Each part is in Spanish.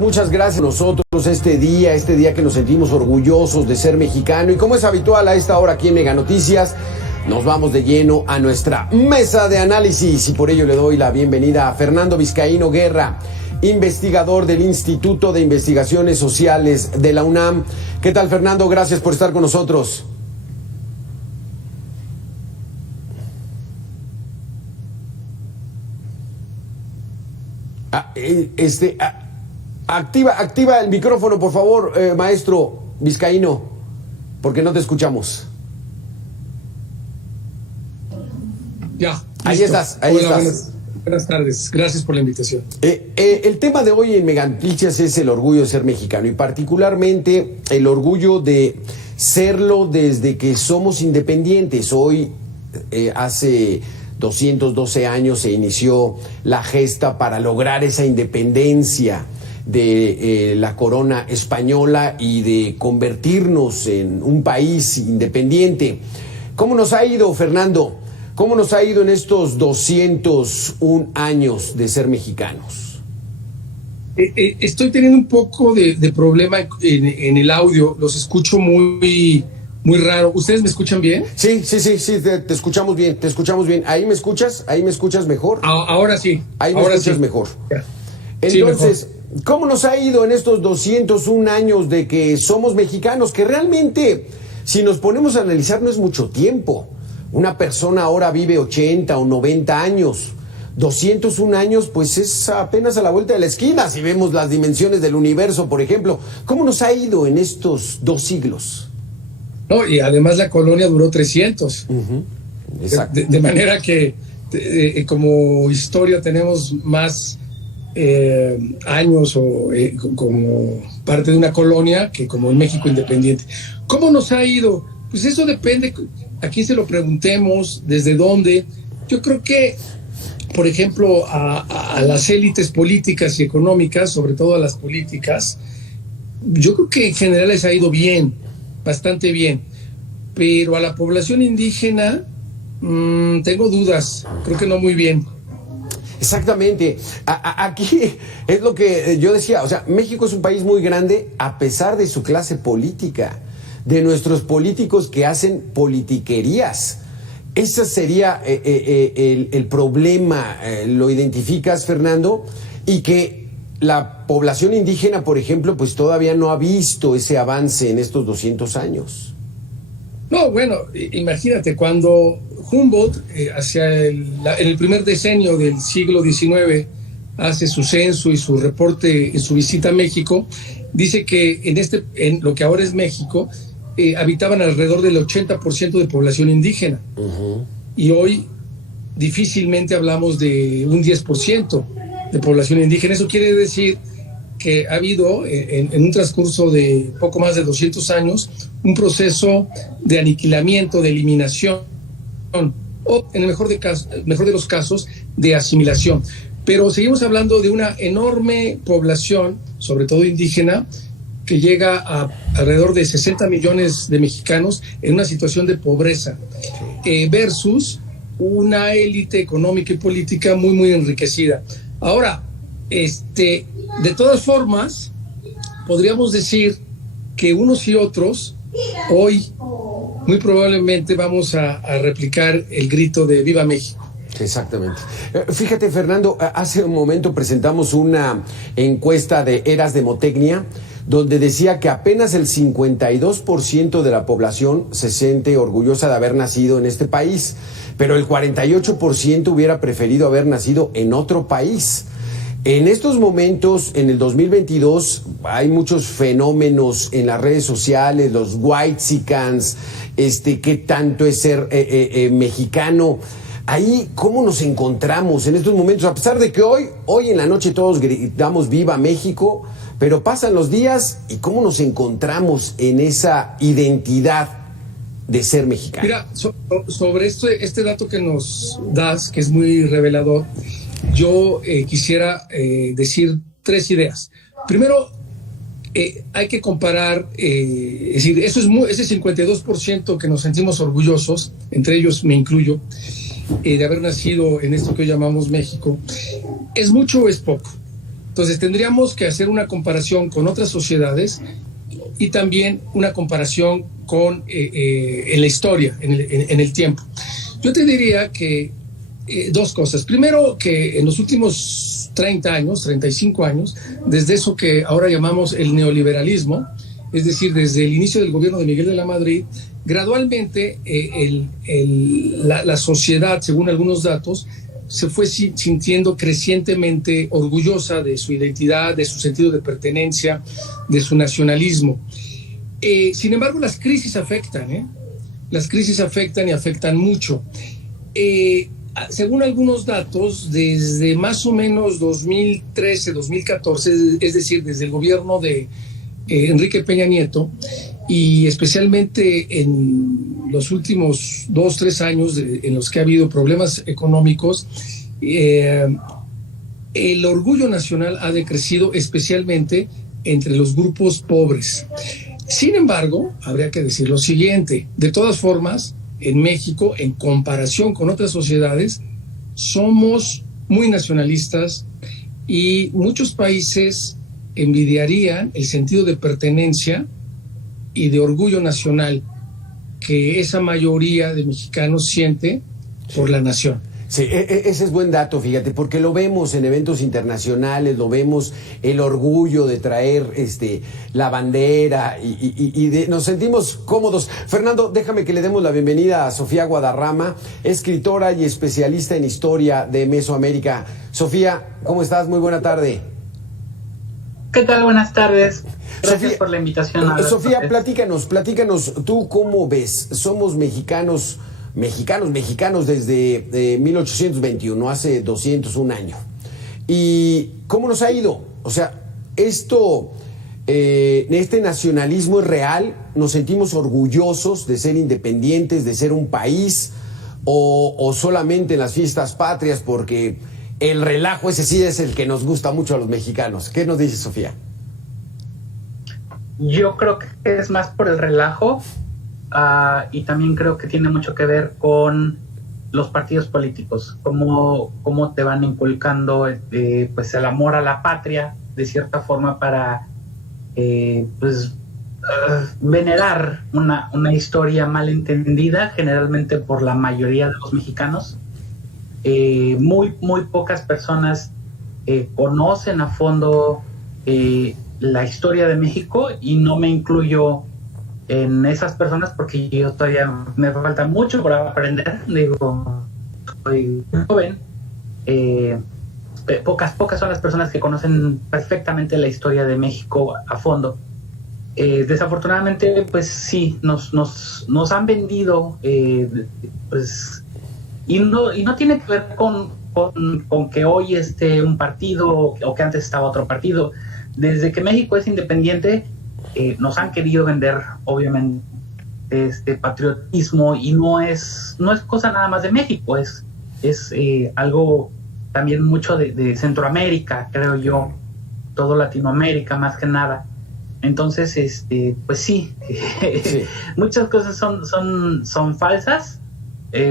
Muchas gracias a nosotros este día que nos sentimos orgullosos de ser mexicano. Y como es habitual a esta hora aquí en Mega Noticias, nos vamos de lleno a nuestra mesa de análisis. Y por ello le doy la bienvenida a Fernando Vizcaíno Guerra, investigador del Instituto de Investigaciones Sociales de la UNAM. ¿Qué tal, Fernando? Gracias por estar con nosotros. Activa el micrófono, por favor, maestro Vizcaíno, porque no te escuchamos. Ya. Ahí listo. estás, ahí Hola, estás. Buenas tardes, gracias por la invitación. El tema de hoy en Mega Noticias es el orgullo de ser mexicano y particularmente el orgullo de serlo desde que somos independientes. Hoy, hace 212 años se inició la gesta para lograr esa independencia de la corona española y de convertirnos en un país independiente. ¿Cómo nos ha ido, Fernando? ¿Cómo nos ha ido en estos 201 años de ser mexicanos? Estoy teniendo un poco de problema en el audio, los escucho muy raro. ¿Ustedes me escuchan bien? Sí, te escuchamos bien, te escuchamos bien. ¿Ahí me escuchas? ¿Ahí me escuchas mejor? Ahora sí. Ahí me ahora escuchas sí. mejor. Ya. Entonces, Sí, mejor. ¿cómo nos ha ido en estos 201 años de que somos mexicanos? Que realmente, si nos ponemos a analizar, no es mucho tiempo. Una persona ahora vive 80 o 90 años. 201 años, pues es apenas a la vuelta de la esquina, si vemos las dimensiones del universo, por ejemplo. ¿Cómo nos ha ido en estos 2 siglos? No, y además la colonia duró 300. Exacto. De manera que como historia tenemos más años como parte de una colonia que como en México independiente. ¿Cómo nos ha ido? Pues eso depende a quién se lo preguntemos, desde dónde. Yo creo que, por ejemplo, a las élites políticas y económicas, sobre todo a las políticas, yo creo que en general les ha ido bien, bastante bien. Pero a la población indígena tengo dudas, creo que no muy bien. Exactamente. Aquí es lo que yo decía, o sea, México es un país muy grande a pesar de su clase política, de nuestros políticos que hacen politiquerías. Ese sería el problema, ¿lo identificas, Fernando? Y que la población indígena, por ejemplo, pues todavía no ha visto ese avance en estos 200 años. No, bueno, imagínate, cuando Humboldt, en el primer decenio del siglo XIX, hace su censo y su reporte en su visita a México, dice que en lo que ahora es México, habitaban alrededor del 80% de población indígena. Y hoy difícilmente hablamos de un 10% de población indígena. Eso quiere decir que ha habido en un transcurso de poco más de 200 años un proceso de aniquilamiento, de eliminación, o en el mejor de los casos, de asimilación. Pero seguimos hablando de una enorme población, sobre todo indígena, que llega a alrededor de 60 millones de mexicanos en una situación de pobreza, versus una élite económica y política muy enriquecida. Ahora, de todas formas, podríamos decir que unos y otros hoy muy probablemente vamos a replicar el grito de ¡Viva México! Exactamente. Fíjate, Fernando, hace un momento presentamos una encuesta de Eras Demotecnia donde decía que apenas el 52% de la población se siente orgullosa de haber nacido en este país, pero el 48% hubiera preferido haber nacido en otro país. En estos momentos, en el 2022, hay muchos fenómenos en las redes sociales, los whitexicans, qué tanto es ser mexicano. Ahí, ¿cómo nos encontramos en estos momentos? A pesar de que hoy en la noche todos gritamos ¡Viva México!, pero pasan los días y ¿cómo nos encontramos en esa identidad de ser mexicano? Mira, sobre este dato que nos das, que es muy revelador, yo quisiera decir 3 ideas. Primero, hay que comparar, es decir, ese 52% que nos sentimos orgullosos, entre ellos me incluyo, de haber nacido en esto que hoy llamamos México, ¿es mucho o es poco? Entonces tendríamos que hacer una comparación con otras sociedades y también una comparación con en la historia, en el tiempo. Yo te diría que dos cosas. Primero, que en los últimos 30 años, 35 años, desde eso que ahora llamamos el neoliberalismo, es decir, desde el inicio del gobierno de Miguel de la Madrid, gradualmente la sociedad, según algunos datos, se fue sintiendo crecientemente orgullosa de su identidad, de su sentido de pertenencia, de su nacionalismo. Sin embargo, las crisis afectan, Las crisis afectan y afectan mucho. Según algunos datos, desde más o menos 2013, 2014, es decir, desde el gobierno de Enrique Peña Nieto, y especialmente en los últimos 2, 3 años en los que ha habido problemas económicos, el orgullo nacional ha decrecido, especialmente entre los grupos pobres. Sin embargo, habría que decir lo siguiente: de todas formas, en México, en comparación con otras sociedades, somos muy nacionalistas y muchos países envidiarían el sentido de pertenencia y de orgullo nacional que esa mayoría de mexicanos siente por la nación. Sí, ese es buen dato, fíjate, porque lo vemos en eventos internacionales, lo vemos el orgullo de traer la bandera y nos sentimos cómodos. Fernando, déjame que le demos la bienvenida a Sofía Guadarrama, escritora y especialista en historia de Mesoamérica. Sofía, ¿cómo estás? Muy buena tarde. ¿Qué tal? Buenas tardes. Gracias, Sofía, por la invitación. Sofía, platícanos, ¿tú cómo ves? Somos mexicanos desde 1821, hace 201 años. ¿Y cómo nos ha ido? O sea, este nacionalismo es real, nos sentimos orgullosos de ser independientes, de ser un país, o solamente en las fiestas patrias, porque el relajo ese sí es el que nos gusta mucho a los mexicanos. ¿Qué nos dice Sofía? Yo creo que es más por el relajo, y también creo que tiene mucho que ver con los partidos políticos, cómo te van inculcando pues el amor a la patria de cierta forma para venerar una historia mal entendida generalmente por la mayoría de los mexicanos. Muy pocas personas conocen a fondo la historia de México, y no me incluyo en esas personas porque yo todavía me falta mucho por aprender. Digo, soy joven. Pocas son las personas que conocen perfectamente la historia de México a fondo. Desafortunadamente, pues sí, nos han vendido, pues, y no tiene que ver con que hoy esté un partido o que antes estaba otro partido. Desde que México es independiente, nos han querido vender, obviamente, patriotismo, y no es cosa nada más de México, es algo también mucho de Centroamérica, creo yo, todo Latinoamérica más que nada. Entonces, pues sí, muchas cosas son falsas,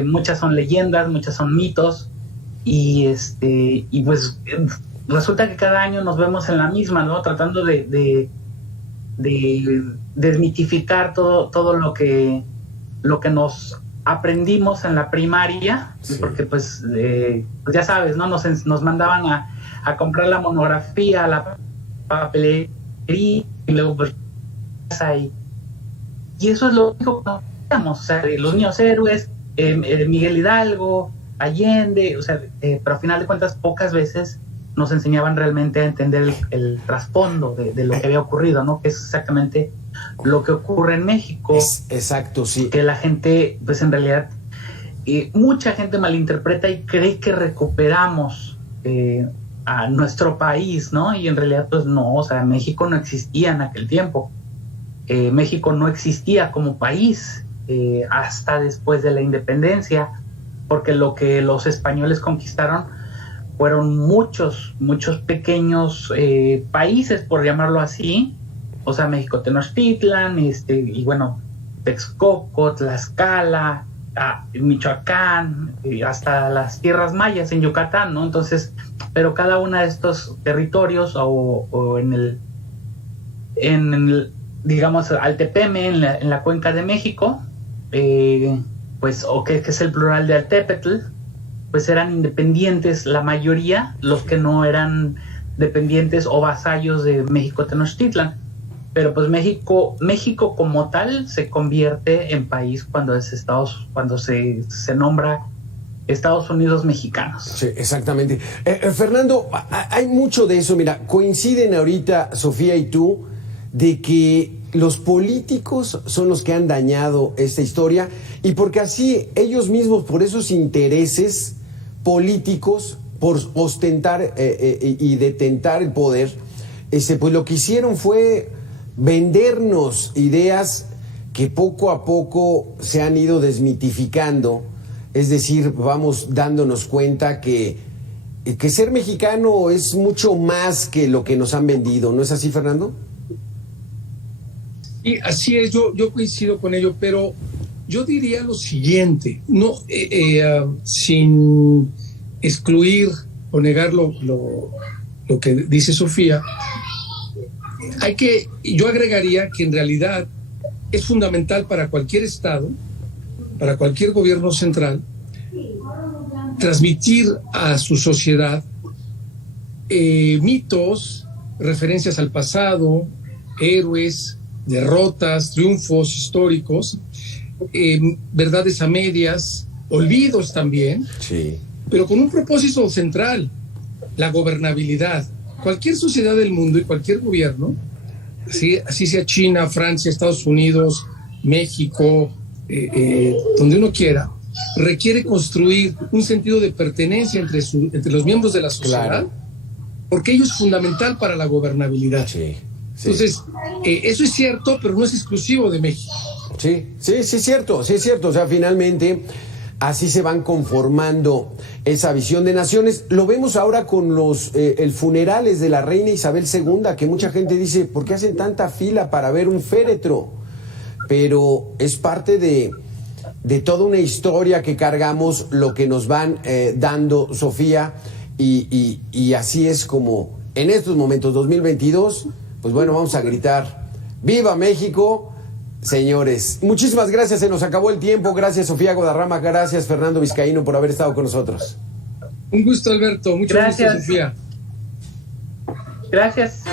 muchas son leyendas, muchas son mitos, y pues resulta que cada año nos vemos en la misma, ¿no? Tratando de desmitificar todo lo que nos aprendimí en la primaria, sí. Porque pues ya sabes, ¿no? Nos mandaban a comprar la monografía, la papelería, y luego pues y eso es lo único que conocíamos, o sea, los niños héroes, Miguel Hidalgo, Allende, o sea, pero al final de cuentas pocas veces nos enseñaban realmente a entender el trasfondo de lo que había ocurrido, ¿no? Que es exactamente lo que ocurre en México. Exacto, sí. Que la gente, pues en realidad, mucha gente malinterpreta y cree que recuperamos a nuestro país, ¿no? Y en realidad, pues no, o sea, México no existía en aquel tiempo. México no existía como país hasta después de la independencia, porque lo que los españoles conquistaron fueron muchos pequeños países, por llamarlo así. O sea, México Tenochtitlan, y bueno, Texcoco, Tlaxcala, Michoacán, hasta las tierras mayas en Yucatán, ¿no? Entonces, pero cada uno de estos territorios o en el digamos Altepeme, en la cuenca de México, pues, o que es el plural de Altepetl, pues eran independientes la mayoría, los que no eran dependientes o vasallos de México Tenochtitlan. Pero pues México como tal se convierte en país cuando se nombra Estados Unidos mexicanos. Sí, exactamente. Fernando, hay mucho de eso. Mira, coinciden ahorita Sofía y tú de que los políticos son los que han dañado esta historia y porque así ellos mismos, por esos intereses políticos, por ostentar y detentar el poder, pues lo que hicieron fue vendernos ideas que poco a poco se han ido desmitificando. Es decir, vamos dándonos cuenta que ser mexicano es mucho más que lo que nos han vendido. ¿No es así, Fernando? Y así es, yo coincido con ello, pero yo diría lo siguiente, no sin excluir o negar lo que dice Sofía, yo agregaría que en realidad es fundamental para cualquier estado, para cualquier gobierno central, transmitir a su sociedad mitos, referencias al pasado, héroes, derrotas, triunfos históricos, verdades a medias, olvidos también, sí, pero con un propósito central, la gobernabilidad. Cualquier sociedad del mundo y cualquier gobierno, así sea China, Francia, Estados Unidos, México, donde uno quiera, requiere construir un sentido de pertenencia entre los miembros de la sociedad, claro, porque ello es fundamental para la gobernabilidad. Sí. Sí. Entonces, eso es cierto, pero no es exclusivo de México. Sí, es cierto. O sea, finalmente así se van conformando esa visión de naciones. Lo vemos ahora con el funerales de la reina Isabel II, que mucha gente dice, ¿por qué hacen tanta fila para ver un féretro? Pero es parte de toda una historia que cargamos, lo que nos van dando, Sofía, y así es como en estos momentos, 2022, pues bueno, vamos a gritar, ¡Viva México! Señores, muchísimas gracias, se nos acabó el tiempo. Gracias, Sofía Guadarrama, gracias, Fernando Vizcaíno, por haber estado con nosotros. Un gusto, Alberto, muchas gracias, Sofía. Gracias.